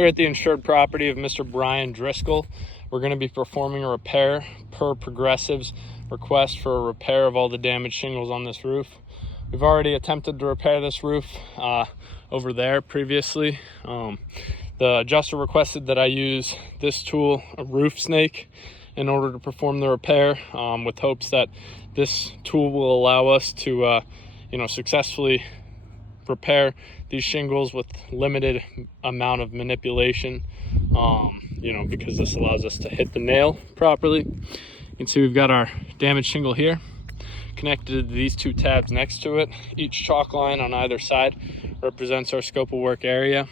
Here at the insured property of Mr. Brian Driscoll, we're going to be performing a repair per Progressive's request for a repair of all the damaged shingles on this roof. We've already attempted to repair this roof over there previously. The adjuster requested that I use this tool, a roof snake, in order to perform the repair, with hopes that this tool will allow us to successfully repair these shingles with limited amount of manipulation, because this allows us to hit the nail properly. You can see we've got our damaged shingle here connected to these two tabs next to it. Each chalk line on either side represents our scope of work area.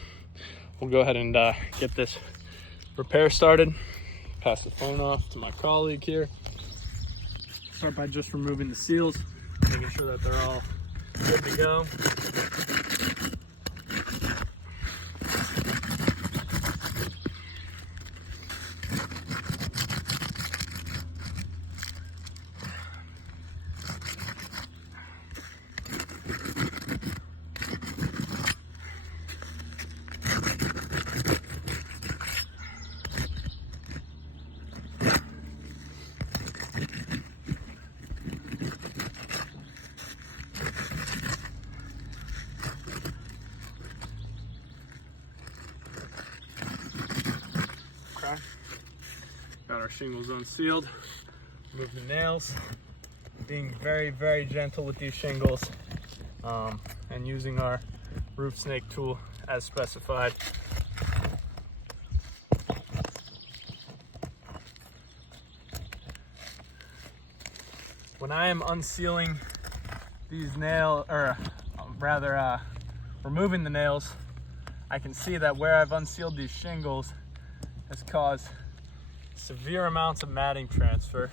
We'll go ahead and get this repair started. Pass the phone off to my colleague here. Start by just removing the seals, making sure that they're all good to go. Got our shingles unsealed. Remove the nails. Being very, very gentle with these shingles, and using our roof snake tool as specified. When I am unsealing these nails, or rather removing the nails, I can see that where I've unsealed these shingles has caused severe amounts of matting transfer.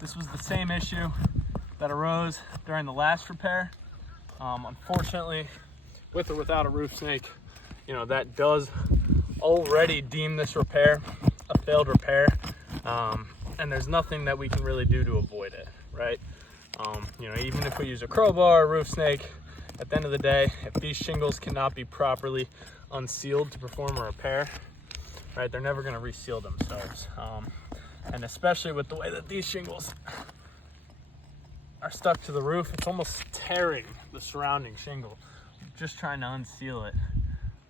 This was the same issue that arose during the last repair. Unfortunately, with or without a roof snake, that does already deem this repair a failed repair, and there's nothing that we can really do to avoid it, right? Even if we use a crowbar or roof snake, at the end of the day, if these shingles cannot be properly unsealed to perform a repair, right, they're never going to reseal themselves. And especially with the way that these shingles are stuck to the roof, it's almost tearing the surrounding shingle just trying to unseal it.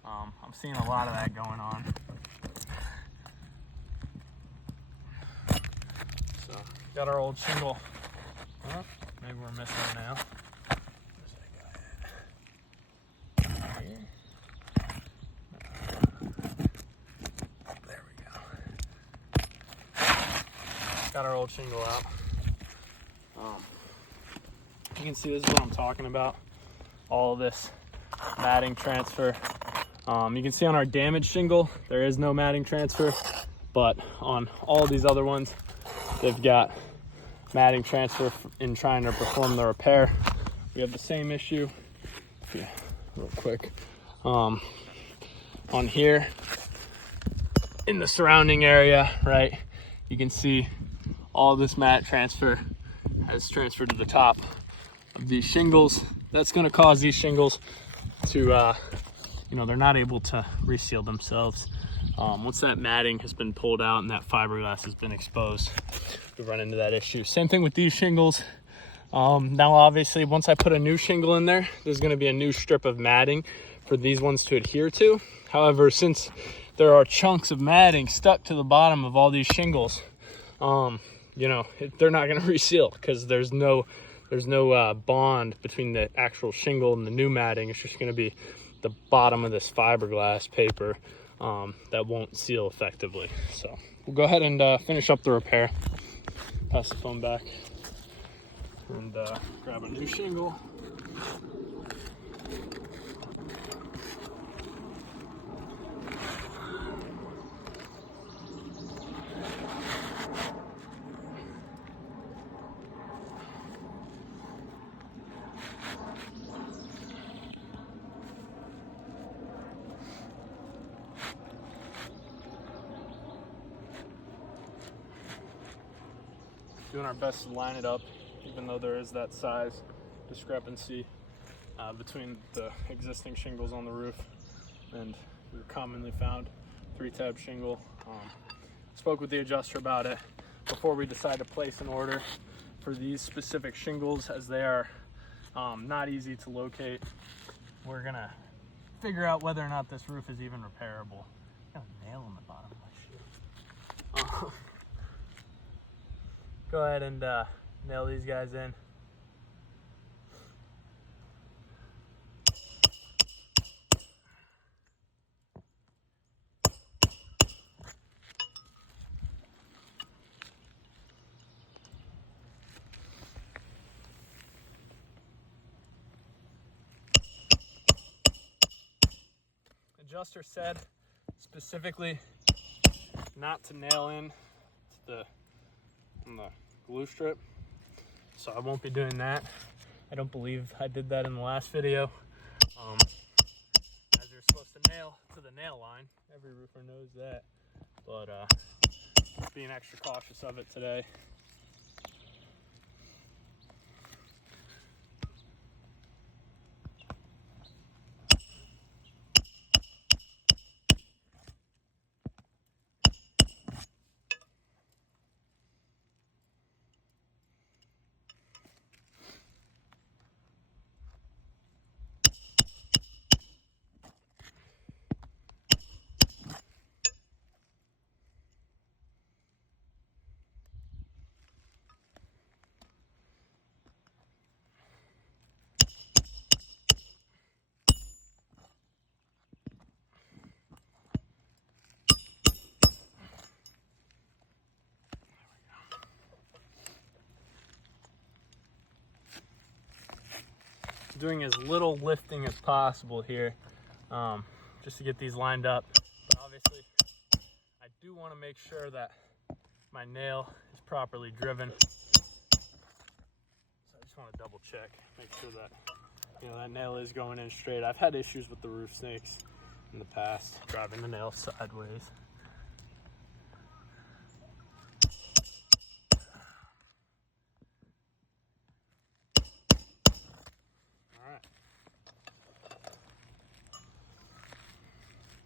I'm seeing a lot of that going on. So got our old shingle. Maybe we're missing it now. Where's that guy at? Here. There we go. Got our old shingle out. You can see this is what I'm talking about. All of this matting transfer. You can see on our damaged shingle, there is no matting transfer, but on all these other ones, they've got matting transfer in trying to perform the repair. We have the same issue. Yeah, real quick. On here, in the surrounding area, right, you can see all this mat transfer has transferred to the top of these shingles. That's going to cause these shingles to, they're not able to reseal themselves. Once that matting has been pulled out and that fiberglass has been exposed, we run into that issue. Same thing with these shingles. Now, obviously, once I put a new shingle in there, there's going to be a new strip of matting for these ones to adhere to. However, since there are chunks of matting stuck to the bottom of all these shingles, they're not going to reseal because there's no bond between the actual shingle and the new matting. It's just going to be the bottom of this fiberglass paper that won't seal effectively. So we'll go ahead and finish up the repair. Pass the phone back and grab a new shingle. Doing our best to line it up, even though there is that size discrepancy between the existing shingles on the roof and your commonly found 3-tab shingle. Spoke with the adjuster about it before we decide to place an order for these specific shingles, as they are not easy to locate. We're gonna figure out whether or not this roof is even repairable. Got a nail in the bottom of my shoe. Go ahead and nail these guys in. Adjuster said specifically not to nail in to on the glue strip, so I won't be doing that. I don't believe I did that in the last video. As you're supposed to nail to the nail line, every roofer knows that, but just being extra cautious of it today. Doing as little lifting as possible here, just to get these lined up. But obviously, I do want to make sure that my nail is properly driven. So I just want to double check, make sure that that nail is going in straight. I've had issues with the roof snakes in the past, driving the nail sideways.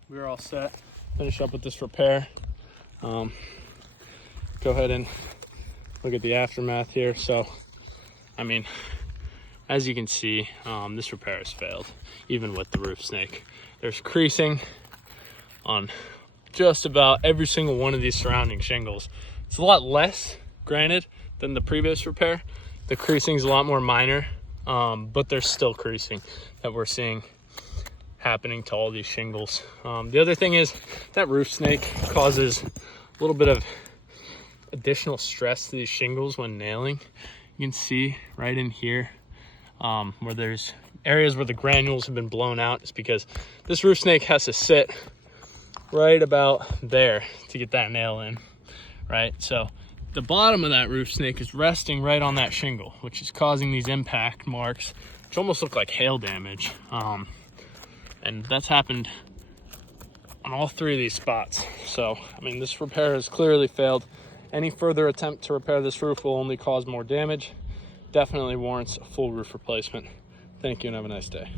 We're all set. Finish up with this repair. Go ahead and look at the aftermath here. So, I mean, as you can see, this repair has failed, even with the roof snake. There's creasing on just about every single one of these surrounding shingles. It's a lot less, granted, than the previous repair. The creasing is a lot more minor, but there's still creasing that we're seeing happening to all these shingles. The other thing is that roof snake causes a little bit of additional stress to these shingles when nailing. You can see right in here where there's areas where the granules have been blown out. It's because this roof snake has to sit right about there to get that nail in, right? So the bottom of that roof snake is resting right on that shingle, which is causing these impact marks, which almost look like hail damage. And that's happened on all 3 of these spots. So, I mean, this repair has clearly failed. Any further attempt to repair this roof will only cause more damage. Definitely warrants a full roof replacement. Thank you and have a nice day.